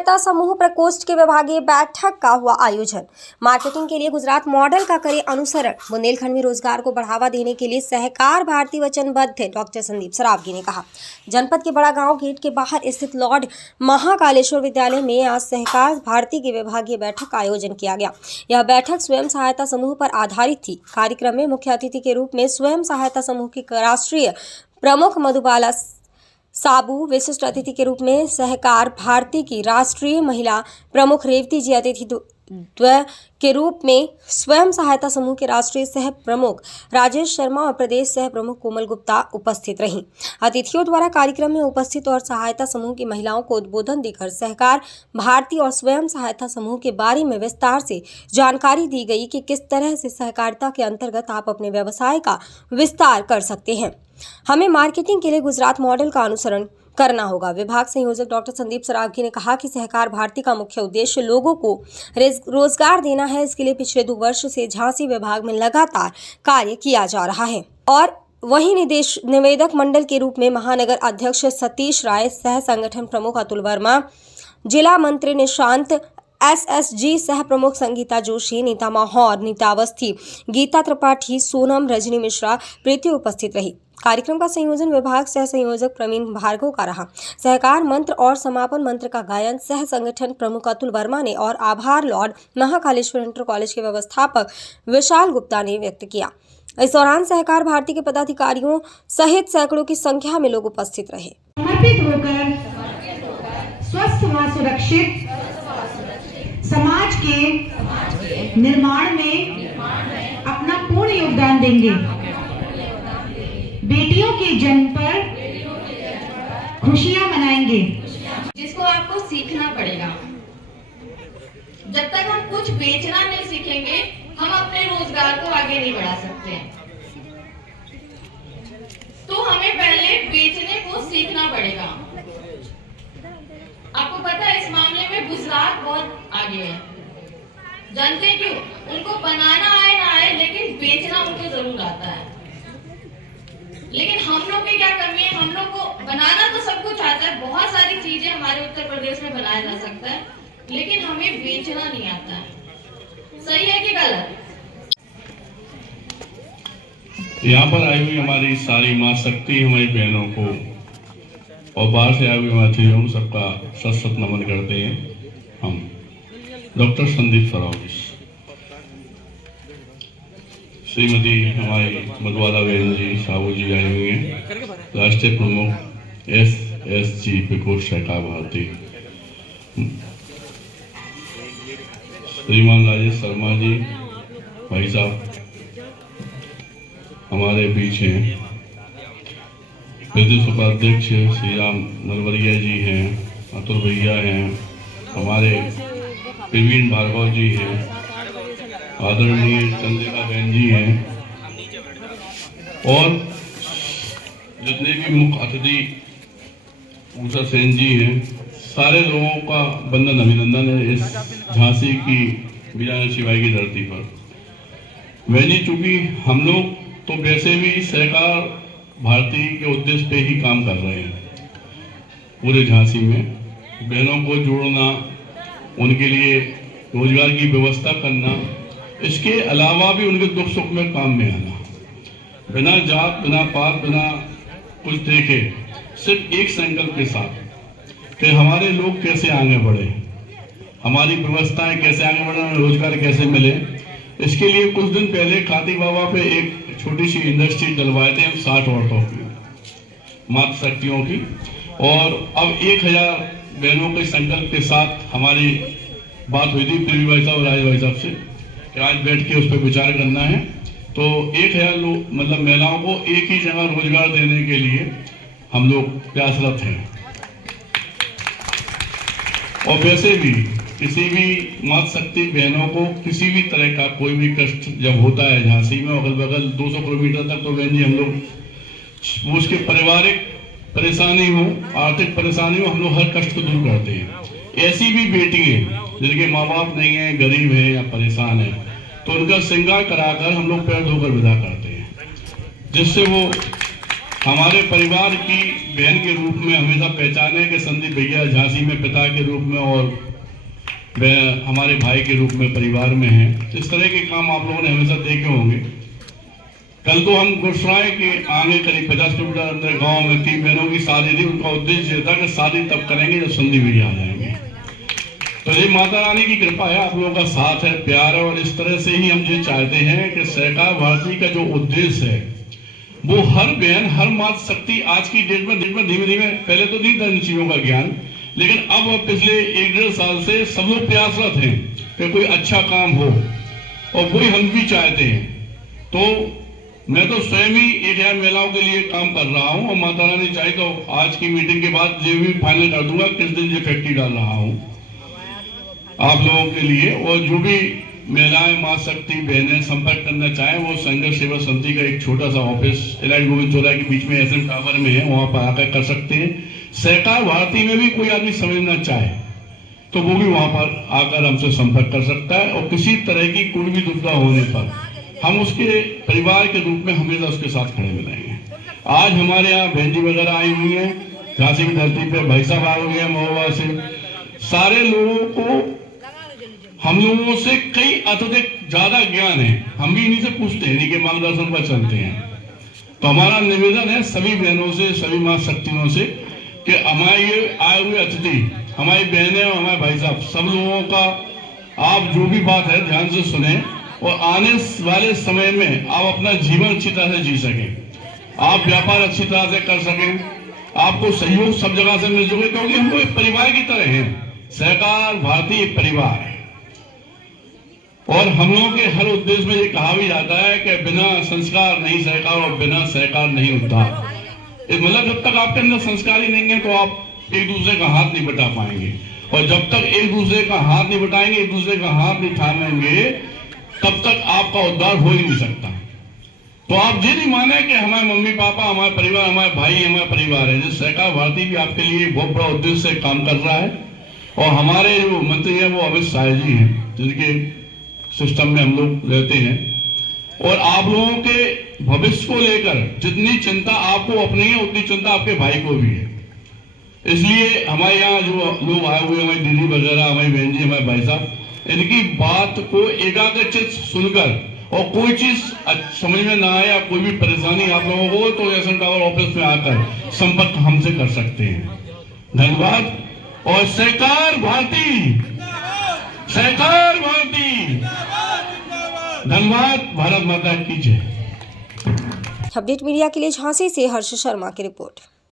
सहायता समूह प्रकोष्ठ के विभागीय बैठक का हुआ आयोजन। मार्केटिंग के लिए गुजरात मॉडल का करे अनुसरण। बुंदेलखंड में रोजगार को बढ़ावा देने के लिए सहकार भारती वचनबद्ध है, डॉक्टर संदीप सरावगी ने कहा। जनपद के बड़ा गांव गेट के बाहर स्थित लॉर्ड महाकालेश्वर विद्यालय में आज सहकार भारती की विभागीय बैठक का आयोजन किया गया। यह बैठक स्वयं सहायता समूह पर आधारित थी। कार्यक्रम में मुख्य अतिथि के रूप में स्वयं सहायता समूह की राष्ट्रीय प्रमुख मधुबाला साबू, विशिष्ट अतिथि के रूप में सहकार भारती की राष्ट्रीय महिला प्रमुख रेवती जी, अतिथि द्वय के रूप में स्वयं सहायता समूह के राष्ट्रीय सह प्रमुख राजेश शर्मा और प्रदेश सह प्रमुख कोमल गुप्ता उपस्थित रहीं। अतिथियों द्वारा कार्यक्रम में उपस्थित और सहायता समूह की महिलाओं को उद्बोधन देकर सहकार भारती और स्वयं सहायता समूह के बारे में विस्तार से जानकारी दी गई कि किस तरह से सहकारिता के अंतर्गत आप अपने व्यवसाय का विस्तार कर सकते हैं। हमें मार्केटिंग के लिए गुजरात मॉडल का अनुसरण करना होगा। विभाग संयोजक डॉक्टर संदीप सरावगी ने कहा कि सहकार भारती का मुख्य उद्देश्य लोगों को रोजगार देना है। इसके लिए पिछले 2 वर्ष से झांसी विभाग में लगातार कार्य किया जा रहा है। और वहीं निवेदक मंडल के रूप में महानगर अध्यक्ष सतीश राय, सह संगठन प्रमुख अतुल वर्मा, जिला मंत्री निशांत, SSG सह प्रमुख संगीता जोशी, नीता माहौर, नीता अवस्थी, गीता त्रिपाठी, सोनम, रजनी मिश्रा, प्रीति उपस्थित रही। कार्यक्रम का संयोजन विभाग सह संयोजक प्रवीण भार्गव का रहा। सहकार मंत्र और समापन मंत्र का गायन सह संगठन प्रमुख अतुल वर्मा ने और आभार लॉर्ड महाकालेश्वर इंटर कॉलेज के व्यवस्थापक विशाल गुप्ता ने व्यक्त किया। इस दौरान सहकार भारती के पदाधिकारियों सहित सैकड़ों की संख्या में लोग उपस्थित रहे। समर्पित होकर स्वस्थ व सुरक्षित समाज के निर्माण में अपना पूर्ण योगदान देंगे। बेटियों के जन्म पर खुशियां मनाएंगे, जिसको आपको सीखना पड़ेगा। जब तक हम कुछ बेचना नहीं सीखेंगे, हम अपने रोजगार को आगे नहीं बढ़ा सकते। तो हमें पहले बेचने को सीखना पड़ेगा। आपको पता है इस मामले में गुजरात बहुत आगे है। जानते क्यों? उनको बनाना आए ना आए, लेकिन बेचना उनको जरूर आता है। लेकिन हम लोग की क्या कमी है? हम लोग को बनाना तो सब कुछ आता है, बहुत सारी चीजें हमारे उत्तर प्रदेश में बनाया जा सकता है, लेकिन हमें बेचना नहीं आता है। सही है कि गलत? यहाँ पर आई हुई हमारी सारी माँ शक्ति हमारी बहनों को और बाहर से आई हुई मातृयों सबका सत नमन करते हैं। हम डॉक्टर संदीप सरावगी, श्रीमती हमारी मधुबाला बहन जी, साबू जी आई हुई हैं, राष्ट्रीय प्रमुख SSG प्रकोष्ठ सहकार भारती, श्रीमान राजेश शर्मा जी भाई साहब हमारे बीच हैं, प्रदेश उपाध्यक्ष श्री राम नरवरिया जी हैं, अतुल भैया हैं, हमारे प्रवीण भार्गव जी हैं, आदरणीय चंद्रिका बहन जी हैं और जितने भी मुख्य अतिथि ऊषा सेन जी हैं, सारे लोगों का बंदन अभिनंदन है इस झांसी की वीराना शिवाई की धरती पर। वैसे चूंकि हम लोग तो वैसे भी सहकार भारती के उद्देश्य पे ही काम कर रहे हैं। पूरे झांसी में बहनों को जोड़ना, उनके लिए रोजगार की व्यवस्था करना, इसके अलावा भी उनके दुख सुख में काम में आना, बिना जात, बिना पात, बिना कुछ देखे, सिर्फ एक संकल्प के साथ कि हमारे लोग कैसे आगे बढ़े, हमारी व्यवस्थाएं कैसे आगे बढ़े, रोजगार कैसे मिले। इसके लिए कुछ दिन पहले खाती बाबा पे एक छोटी सी इंडस्ट्री डलवाए थे हम 60 औरतों की, मातृ शक्तियों की, और अब 1000 बहनों के संकल्प के साथ हमारी बात हुई थी पीवी भाई साहब और राज भाई साहब से कि आज बैठ के उस पर विचार करना है। तो 1000 लोग मतलब महिलाओं को एक ही जगह रोजगार देने के लिए हम लोग प्रयासरत हैं। और वैसे भी किसी भी मातृ शक्ति बहनों को किसी भी तरह का कोई भी कष्ट जब होता है झांसी में अगल बगल 200 किलोमीटर तक, तो बहन जी हम लोग उसके पारिवारिक परेशानी हो, आर्थिक परेशानी हो, हम लोग हर कष्ट को दूर करते हैं। ऐसी भी बेटी है जिनके माँ बाप नहीं है, गरीब है या परेशान है, तो उनका श्रृंगार कराकर हम लोग पैर धोकर विदा करते हैं, जिससे वो हमारे परिवार की बहन के रूप में हमेशा पहचाने कि संदीप भैया झांसी में पिता के रूप में और हमारे भाई के रूप में परिवार में हैं। इस तरह के काम आप लोगों ने हमेशा देखे होंगे। कल तो हम गुस्साए कि आगे करीब 50 किलोमीटर अंदर गांव में 3 बहनों की शादी थी। उनका उद्देश्य ये था कि शादी तब करेंगे जब संदीप भैया आ जाएंगे। तो ये माता रानी की कृपा है, आप लोगों का साथ है, प्यार है, और इस तरह से ही हम ये चाहते हैं कि सहकार भारती का जो उद्देश्य है वो हर बहन हर माता शक्ति आज की डेट में धीमे धीमे, पहले तो नहीं था इन चीजों का ज्ञान, लेकिन अब पिछले 1-1.5 साल से सब लोग प्रयासरत हैं कि कोई अच्छा काम हो, और वही हम भी चाहते हैं। तो मैं तो स्वयं ही 1000 महिलाओं के लिए काम कर रहा हूं, और माता रानी चाहे तो आज की मीटिंग के बाद ये भी फाइनल कर दूंगा किस दिन ये फैक्ट्री डाल रहा हूं आप लोगों के लिए। और जो भी महिलाएं मां शक्ति बहनें संपर्क करना चाहें वो संघर्ष सेवा समिति का एक छोटा सा ऑफिस इलाज गोविंद चौराहे के बीच में SM टावर में है, वहां पर आकर कर सकते हैं। सहकार भारती में भी कोई आदमी समझना चाहे तो वो भी वहां पर आकर हमसे संपर्क कर सकता है, और किसी तरह की कोई भी दुविधा होने पर हम उसके परिवार के रूप में हमेशा उसके साथ खड़े मिलेंगे। आज हमारे यहाँ बहन जी वगैरह आई हुई है, झांसी की धरती पे भाई साहब आए हुए हैं महोबा से। सारे लोगों को हम लोगों से कई अत्यधिक ज्यादा ज्ञान है, हम भी इन्हीं से पूछते हैं, इन्हीं के मार्गदर्शन पर चलते हैं। तो हमारा निवेदन है सभी बहनों से, सभी मां शक्तियों से कि हमारे ये आए हुए अतिथि हमारी बहनें और हमारे भाई साहब सब लोगों का आप जो भी बात है ध्यान से सुने, और आने वाले समय में आप अपना जीवन अच्छी तरह से जी सकें, आप व्यापार अच्छी तरह से कर सकें, आपको सहयोग सब जगह से मिल सके, क्योंकि हम लोग एक परिवार की तरह हैं। सहकार भारती एक परिवार है, और हम लोगों के हर उद्देश्य में ये कहा भी जाता है कि बिना संस्कार नहीं सहकार और बिना सहकार नहीं उद्धार। मतलब जब तक आपके अंदर संस्कार ही नहीं है तो आप एक दूसरे का हाथ नहीं बटा पाएंगे, और जब तक एक दूसरे का हाथ नहीं बटाएंगे, एक दूसरे का हाथ नहीं थामेंगे, तब तक आपका उद्धार हो ही नहीं सकता। तो आप ये नहीं माने कि हमारे मम्मी पापा, हमारे परिवार, हमारे भाई हमारा परिवार है। जो सहकार भारती भी आपके लिए बहुत बड़ा उद्देश्य से काम कर रहा है, और हमारे जो मंत्री है वो अमित शाह जी हैं, जिनके सिस्टम में हम लोग रहते हैं, और आप लोगों के भविष्य को लेकर जितनी चिंता आपको अपनी है उतनी चिंता आपके भाई को भी है। इसलिए हमारे यहाँ जो लोग आए हुए, हमारी दीदी वगैरह, हमारी बहन जी, हमारे भाई साहब, इनकी बात को एकाग्रचित सुनकर, और कोई चीज समझ में ना आए या कोई भी परेशानी आप लोगों को, तो SM टावर ऑफिस में आकर संपर्क हमसे कर सकते हैं। धन्यवाद। और सहकार भारती, सहकार भारती, धन्यवाद। भारत माता की जय। अपडेट मीडिया के लिए झांसी से हर्ष शर्मा की रिपोर्ट।